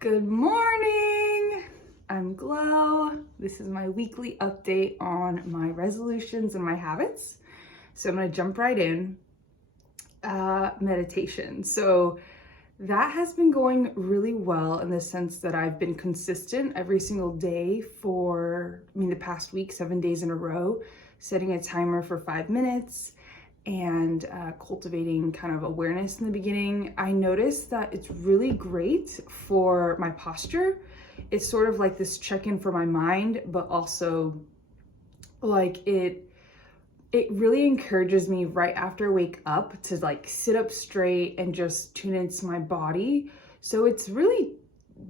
Good morning! I'm Glow. This is my weekly update on my resolutions and my habits. So I'm gonna jump right in. Meditation. So that has been going really well in the sense that I've been consistent every single day for, the past week, 7 days in a row, setting a timer for 5 minutes and cultivating kind of awareness in the beginning. I noticed that it's really great for my posture. It's sort of like this check-in for my mind, but also like it really encourages me right after I wake up to like sit up straight and just tune into my body. So it's really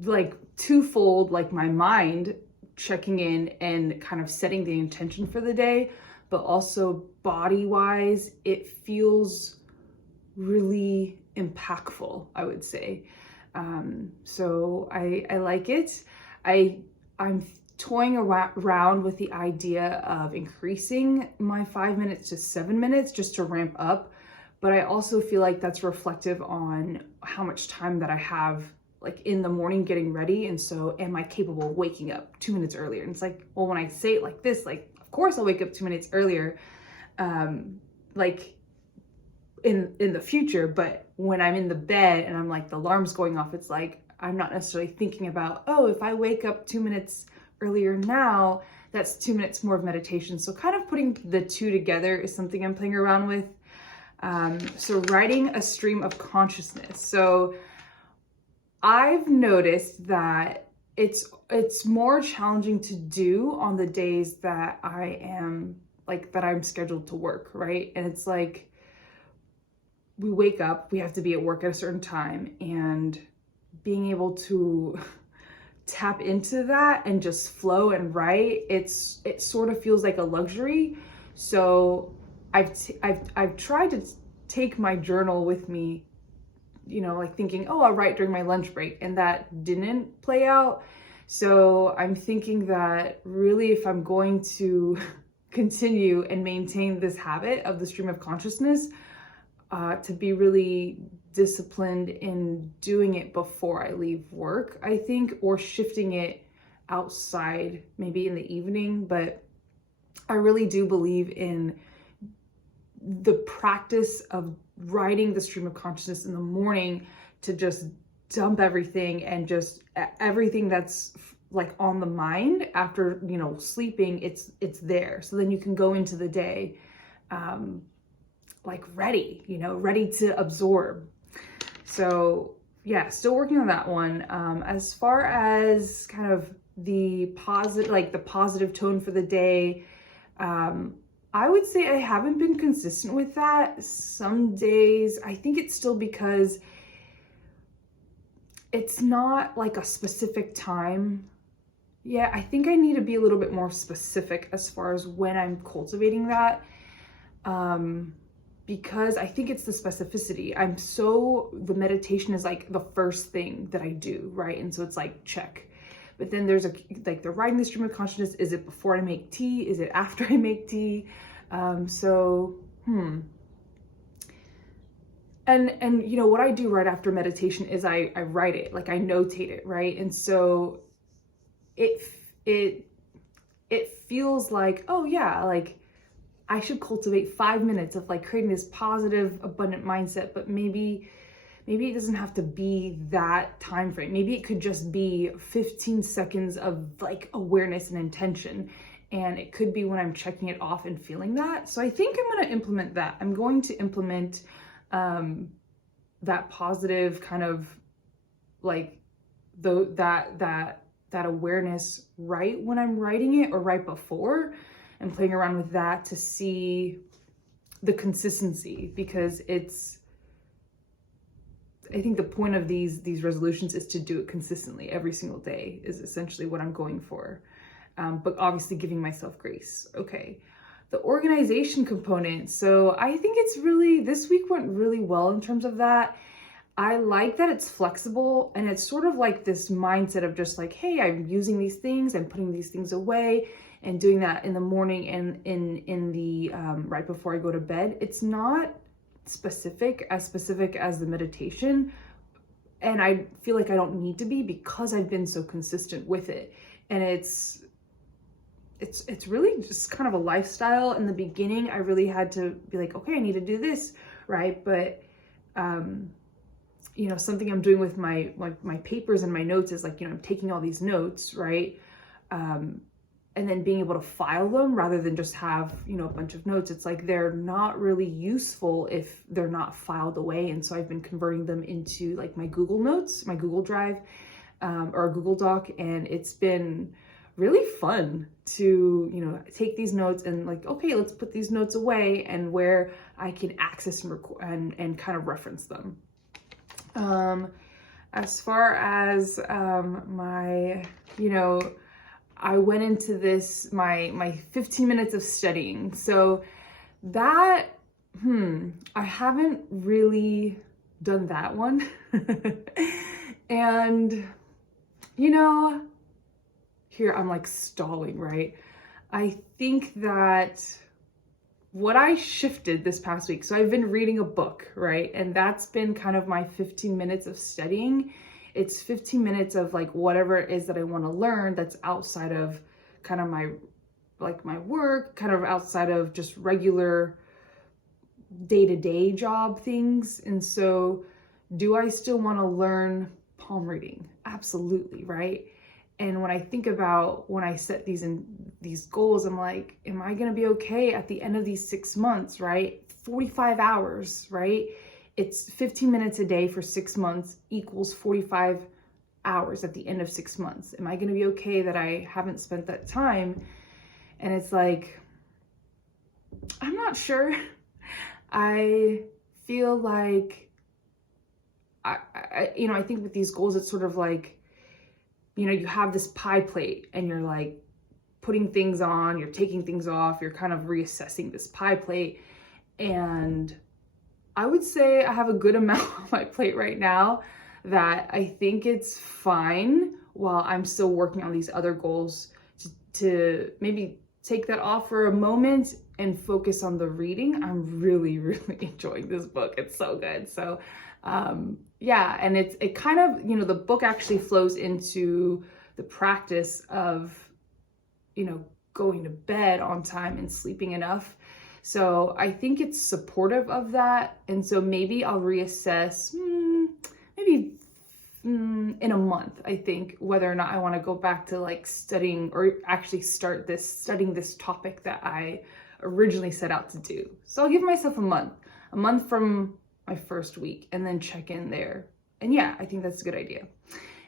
like twofold, like my mind checking in and kind of setting the intention for the day, but also body-wise, it feels really impactful, I would say. So I like it. I'm toying around with the idea of increasing my 5 minutes to 7 minutes just to ramp up. But I also feel like that's reflective on how much time that I have like in the morning getting ready. And so am I capable of waking up 2 minutes earlier? And it's like, well, when I say it like this, like, of course I'll wake up 2 minutes earlier, like in the future. But when I'm in the bed and I'm like, the alarm's going off, it's like, I'm not necessarily thinking about, oh, if I wake up 2 minutes earlier now, that's 2 minutes more of meditation. So kind of putting the two together is something I'm playing around with. So writing a stream of consciousness. So I've noticed that it's more challenging to do on the days that I'm scheduled to work, right? And it's like, we wake up, we have to be at work at a certain time, and being able to tap into that and just flow and write, it sort of feels like a luxury. So I've tried to take my journal with me, like thinking, oh, I'll write during my lunch break, and that didn't play out. So I'm thinking that really, if I'm going to continue and maintain this habit of the stream of consciousness, to be really disciplined in doing it before I leave work, I think, or shifting it outside, maybe in the evening. But I really do believe in the practice of writing the stream of consciousness in the morning to just dump everything and just everything that's like on the mind after, sleeping, it's there. So then you can go into the day, like ready to absorb. So yeah, still working on that one. As far as kind of the positive tone for the day, I would say I haven't been consistent with that. Some days, I think it's still because it's not like a specific time. Yeah, I think I need to be a little bit more specific as far as when I'm cultivating that. Because I think it's the specificity. The meditation is like the first thing that I do, right? And so it's like, check. But then there's the writing the stream of consciousness. Is it before I make tea? Is it after I make tea? And what I do right after meditation is I write it, like I notate it, right? And so it feels like, oh yeah, like I should cultivate 5 minutes of like creating this positive, abundant mindset, but maybe it doesn't have to be that time frame. Maybe it could just be 15 seconds of like awareness and intention. And it could be when I'm checking it off and feeling that. So I think I'm going to implement that. I'm going to implement that positive kind of like that awareness right when I'm writing it or right before, and playing around with that to see the consistency, because I think the point of these resolutions is to do it consistently every single day is essentially what I'm going for. But obviously giving myself grace. Okay. The organization component. So I think this week went really well in terms of that. I like that it's flexible, and it's sort of like this mindset of just like, hey, I'm using these things, I'm putting these things away, and doing that in the morning and in the right before I go to bed. It's not specific as the meditation, and I feel like I don't need to be because I've been so consistent with it. And it's really just kind of a lifestyle. In the beginning, I really had to be like, okay, I need to do this, right? But you know, something I'm doing with my papers and my notes is like, you know, I'm taking all these notes, right? And then being able to file them rather than just have, you know, a bunch of notes. It's like they're not really useful if they're not filed away. And so I've been converting them into like my Google Notes, my Google Drive, or a Google Doc. And it's been really fun to, you know, take these notes and like, okay, let's put these notes away and where I can access and kind of reference them. As far as my, you know, I went into this, my 15 minutes of studying. So that, I haven't really done that one. And, you know, here I'm like stalling, right? I think that what I shifted this past week, so I've been reading a book, right? And that's been kind of my 15 minutes of studying. It's 15 minutes of like whatever it is that I want to learn that's outside of kind of my work, kind of outside of just regular day-to-day job things. And so do I still want to learn palm reading? Absolutely, right? And when I think about when I set these goals, I'm like, am I going to be okay at the end of these 6 months, right? 45 hours, right? It's 15 minutes a day for 6 months equals 45 hours at the end of 6 months. Am I going to be okay that I haven't spent that time? And it's like, I'm not sure. I feel like, I you know, I think with these goals, it's sort of like, you know, you have this pie plate and you're like putting things on, you're taking things off, you're kind of reassessing this pie plate. And I would say I have a good amount on my plate right now that I think it's fine while I'm still working on these other goals to maybe take that off for a moment and focus on the reading. I'm really, really enjoying this book. It's so good. So yeah, and it kind of, you know, the book actually flows into the practice of, you know, going to bed on time and sleeping enough. So I think it's supportive of that. And so maybe I'll reassess maybe in a month, I think, whether or not I want to go back to like studying or actually start studying this topic that I originally set out to do. So I'll give myself a month from my first week and then check in there. And yeah, I think that's a good idea.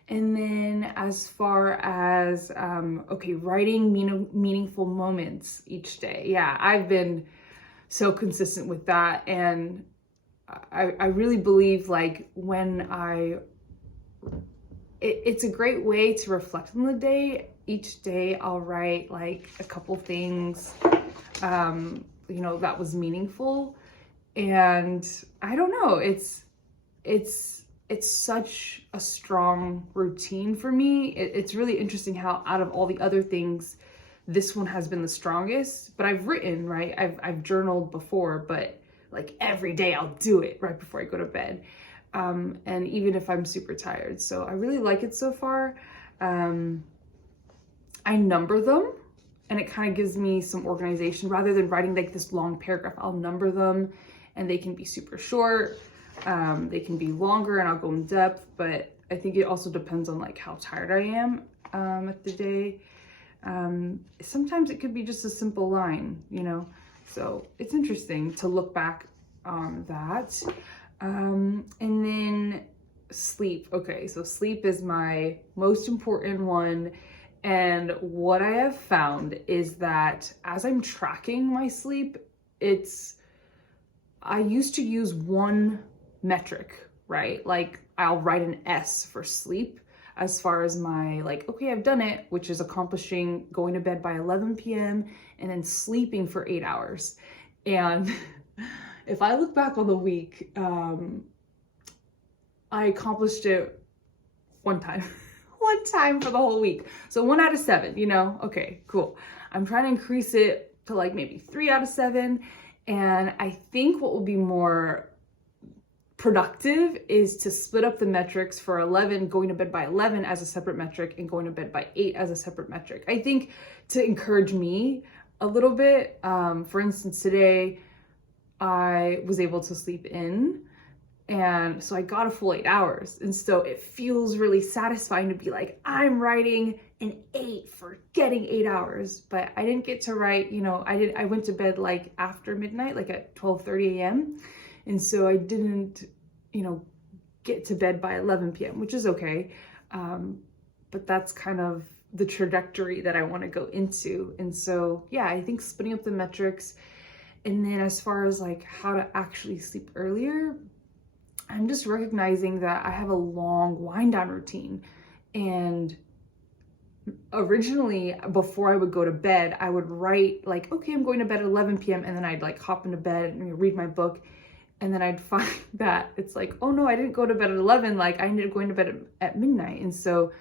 And then as far as, okay, writing meaningful moments each day. Yeah, I've been so consistent with that. And I really believe like when it's a great way to reflect on the day. Each day I'll write like a couple things, you know, that was meaningful. And I don't know, it's such a strong routine for me. It's really interesting how out of all the other things, this one has been the strongest. But I've written, right? I've journaled before, but like every day I'll do it right before I go to bed. And even if I'm super tired. So I really like it so far. I number them and it kind of gives me some organization rather than writing like this long paragraph. I'll number them and they can be super short. They can be longer and I'll go in depth, but I think it also depends on like how tired I am at the day. Sometimes it could be just a simple line, you know? So it's interesting to look back on that. And then sleep. Okay, so sleep is my most important one. And what I have found is that as I'm tracking my sleep, I used to use one metric, right? Like I'll write an S for sleep as far as my like, okay, I've done it, which is accomplishing going to bed by 11 p.m. and then sleeping for 8 hours. And if I look back on the week, I accomplished it one time. One time for the whole week. So 1 out of 7, you know? Okay, cool. I'm trying to increase it to like maybe 3 out of 7. And I think what will be more productive is to split up the metrics for 11, going to bed by 11 as a separate metric and going to bed by 8 as a separate metric. I think to encourage me a little bit, for instance, today I was able to sleep in, and so I got a full 8 hours. And so it feels really satisfying to be like, I'm writing an 8 for getting 8 hours, but I didn't get to write, I went to bed like after midnight, like at 12:30 a.m. And so I didn't, get to bed by 11 p.m., which is okay. But that's kind of the trajectory that I want to go into. And so, yeah, I think splitting up the metrics. And then as far as like how to actually sleep earlier, I'm just recognizing that I have a long wind down routine. And originally, before I would go to bed, I would write like, okay, I'm going to bed at 11 p.m. And then I'd like hop into bed and read my book. And then I'd find that it's like, oh no, I didn't go to bed at 11. Like I ended up going to bed at midnight. And so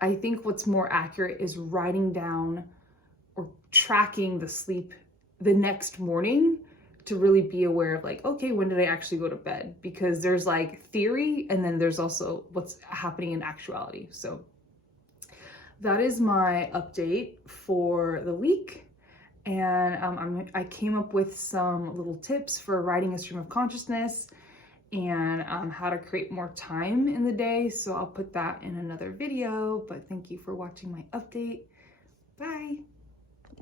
I think what's more accurate is writing down or tracking the sleep the next morning to really be aware of like, okay, when did I actually go to bed? Because there's like theory and then there's also what's happening in actuality. So that is my update for the week. And I came up with some little tips for writing a stream of consciousness and how to create more time in the day. So I'll put that in another video, but thank you for watching my update. Bye.